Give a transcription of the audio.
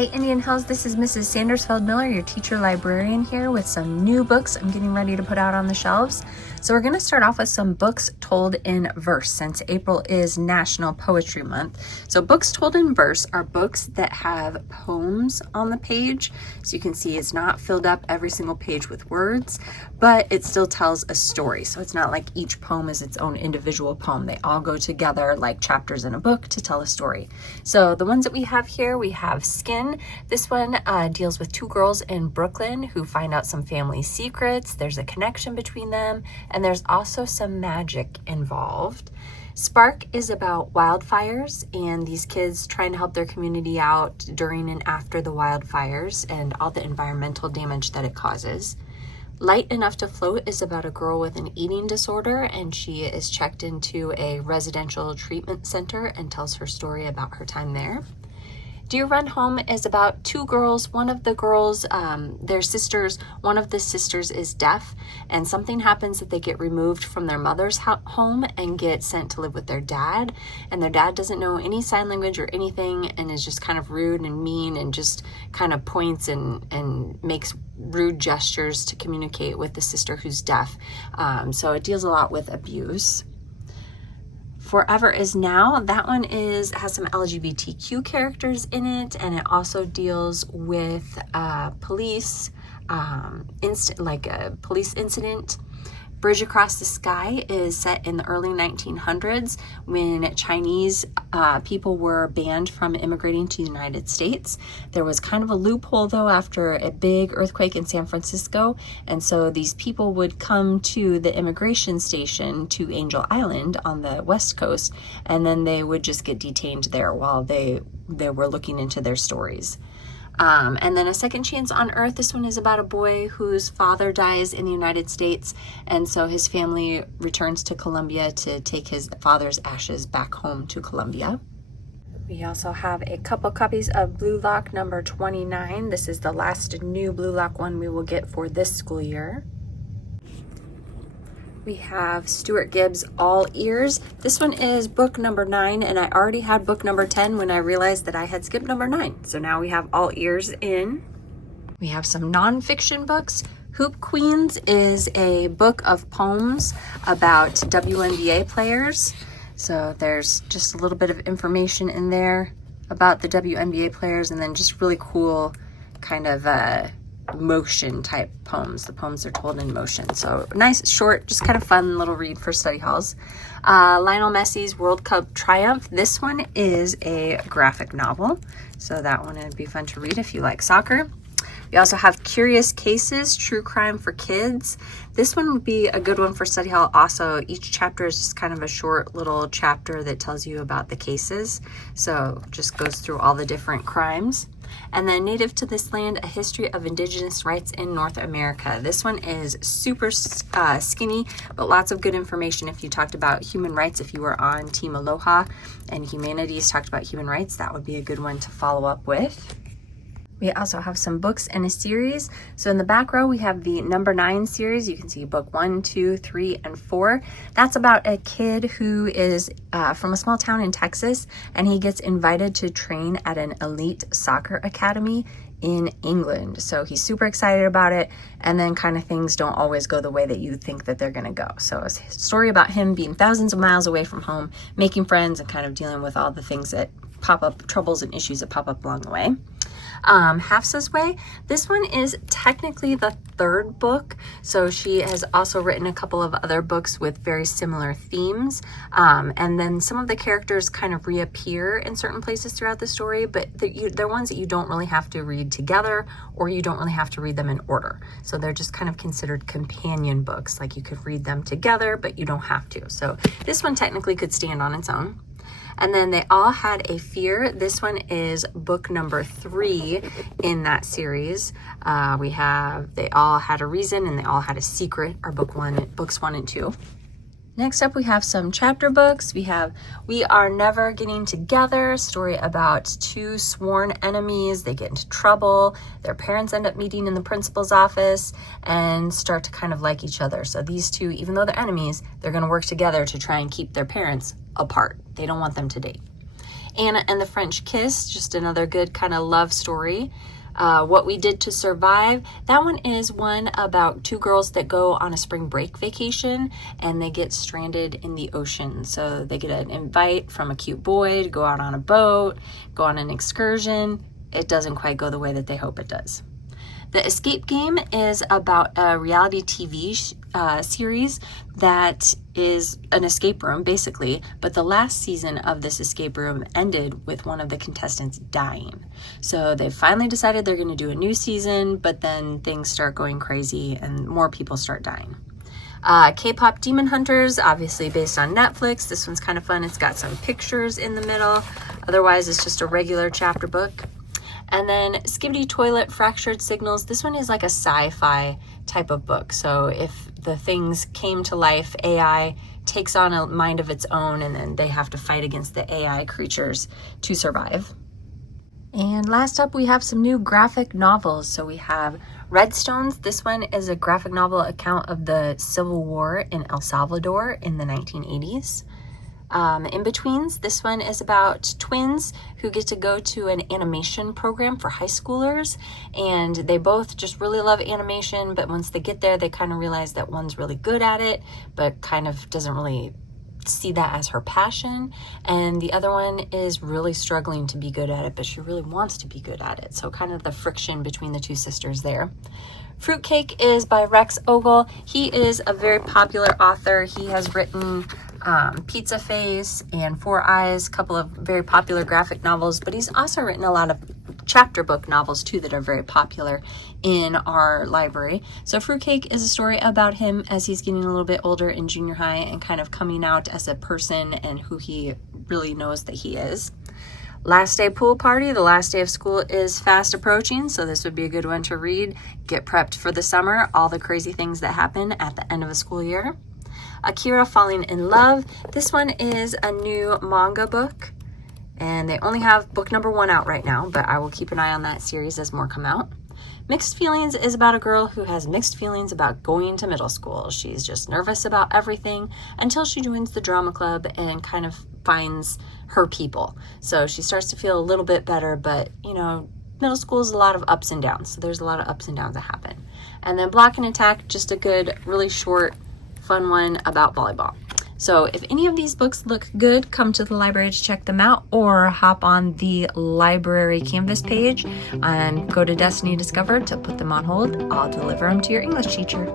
Hey Indian Hills, this is Mrs. Sandersfeld-Miller, your teacher librarian here with some new books I'm getting ready to put out on the shelves. So we're going to start off with some books told in verse since April is National Poetry Month. So books told in verse are books that have poems on the page. So you can see it's not filled up every single page with words, but it still tells a story. So it's not like each poem is its own individual poem. They all go together like chapters in a book to tell a story. So the ones that we have here, we have Skin. This one deals with two girls in Brooklyn who find out some family secrets. There's a connection between them, and there's also some magic involved. Spark is about wildfires and these kids trying to help their community out during and after the wildfires and all the environmental damage that it causes. Light Enough to Float is about a girl with an eating disorder, and she is checked into a residential treatment center and tells her story about her time there. Deer Run Home is about two girls. One of the girls, they're sisters. One of the sisters is deaf, and something happens that they get removed from their mother's home and get sent to live with their dad. And their dad doesn't know any sign language or anything and is just kind of rude and mean and just kind of points and makes rude gestures to communicate with the sister who's deaf. So it deals a lot with abuse. Forever Is Now, that one has some LGBTQ characters in it, and it also deals with police, like a police incident. Bridge Across the Sky is set in the early 1900s when Chinese people were banned from immigrating to the United States. There was kind of a loophole though after a big earthquake in San Francisco, and so these people would come to the immigration station to Angel Island on the west coast, and then they would just get detained there while they were looking into their stories. And then A Second Chance on Earth. This one is about a boy whose father dies in the United States, and so his family returns to Colombia to take his father's ashes back home to Colombia. We also have a couple copies of Blue Lock number 29. This is the last new Blue Lock one we will get for this school year. We have Stuart Gibbs' All Ears. This one is book number 9, and I already had book number 10 when I realized that I had skipped number 9. So now we have All Ears in. We have some nonfiction books. Hoop Queens is a book of poems about WNBA players. So there's just a little bit of information in there about the WNBA players, and then just really cool kind of motion type poems. The poems are told in motion. So nice, short, just kind of fun little read for study halls. Lionel Messi's World Cup Triumph. This one is a graphic novel, so that one would be fun to read if you like soccer. We also have Curious Cases, True Crime for Kids. This one would be a good one for study hall also. Each chapter is just kind of a short little chapter that tells you about the cases. So just goes through all the different crimes. And then Native to This Land, A History of Indigenous Rights in North America. This one is super skinny, but lots of good information if you talked about human rights. If you were on Team Aloha and Humanities talked about human rights, that would be a good one to follow up with. We also have some books in a series. So in the back row, we have the number 9 series. You can see book 1, 2, 3, and 4. That's about a kid who is from a small town in Texas, and he gets invited to train at an elite soccer academy in England. So he's super excited about it, and then kind of things don't always go the way that you think that they're gonna go. So it's a story about him being thousands of miles away from home, making friends, and kind of dealing with all the things that pop up, troubles and issues that pop up along the way. Hafsa's Way. This one is technically the 3rd book, so she has also written a couple of other books with very similar themes, and then some of the characters kind of reappear in certain places throughout the story, but they're ones that you don't really have to read together, or you don't really have to read them in order. So they're just kind of considered companion books, like you could read them together, but you don't have to. So this one technically could stand on its own. And then They All Had a Fear. This one is book number 3 in that series. We have They All Had a Reason and They All Had a Secret are books 1 and 2. Next up, we have some chapter books. We have We Are Never Getting Together, a story about two sworn enemies. They get into trouble. Their parents end up meeting in the principal's office and start to kind of like each other. So these two, even though they're enemies, they're going to work together to try and keep their parents apart. They don't want them to date. Anna and the French Kiss, just another good kind of love story. What We Did to Survive, that one is one about two girls that go on a spring break vacation and they get stranded in the ocean. So they get an invite from a cute boy to go out on a boat, go on an excursion. It doesn't quite go the way that they hope it does. The Escape Game is about a reality TV series that is an escape room, basically, but the last season of this escape room ended with one of the contestants dying. So they finally decided they're going to do a new season, but then things start going crazy and more people start dying. K-Pop Demon Hunters, obviously based on Netflix. This one's kind of fun. It's got some pictures in the middle. Otherwise, it's just a regular chapter book. And then Skibidi Toilet Fractured Signals. This one is like a sci-fi type of book. So if the things came to life, AI takes on a mind of its own, and then they have to fight against the AI creatures to survive. And last up, we have some new graphic novels. So we have Redstones. This one is a graphic novel account of the Civil War in El Salvador in the 1980s. In-Betweens, this one is about twins who get to go to an animation program for high schoolers, and they both just really love animation, but once they get there, they kind of realize that one's really good at it, but kind of doesn't really see that as her passion, and the other one is really struggling to be good at it, but she really wants to be good at it. So kind of the friction between the two sisters there. Fruitcake is by Rex Ogle. He is a very popular author. He has written Pizza Face and Four Eyes, a couple of very popular graphic novels, but he's also written a lot of chapter book novels too that are very popular in our library. So Fruitcake is a story about him as he's getting a little bit older in junior high and kind of coming out as a person and who he really knows that he is. Last Day Pool Party, the last day of school is fast approaching, so this would be a good one to read. Get prepped for the summer, all the crazy things that happen at the end of a school year. Akira Falling in Love. This one is a new manga book, and they only have book number 1 out right now, but I will keep an eye on that series as more come out. Mixed Feelings is about a girl who has mixed feelings about going to middle school. She's just nervous about everything until she joins the drama club and kind of finds her people. So she starts to feel a little bit better, but you know, middle school is a lot of ups and downs. So there's a lot of ups and downs that happen. And then Block and Attack, just a good, really short, fun one about volleyball. So if any of these books look good, come to the library to check them out, or hop on the library Canvas page and go to Destiny Discover to put them on hold. I'll deliver them to your English teacher.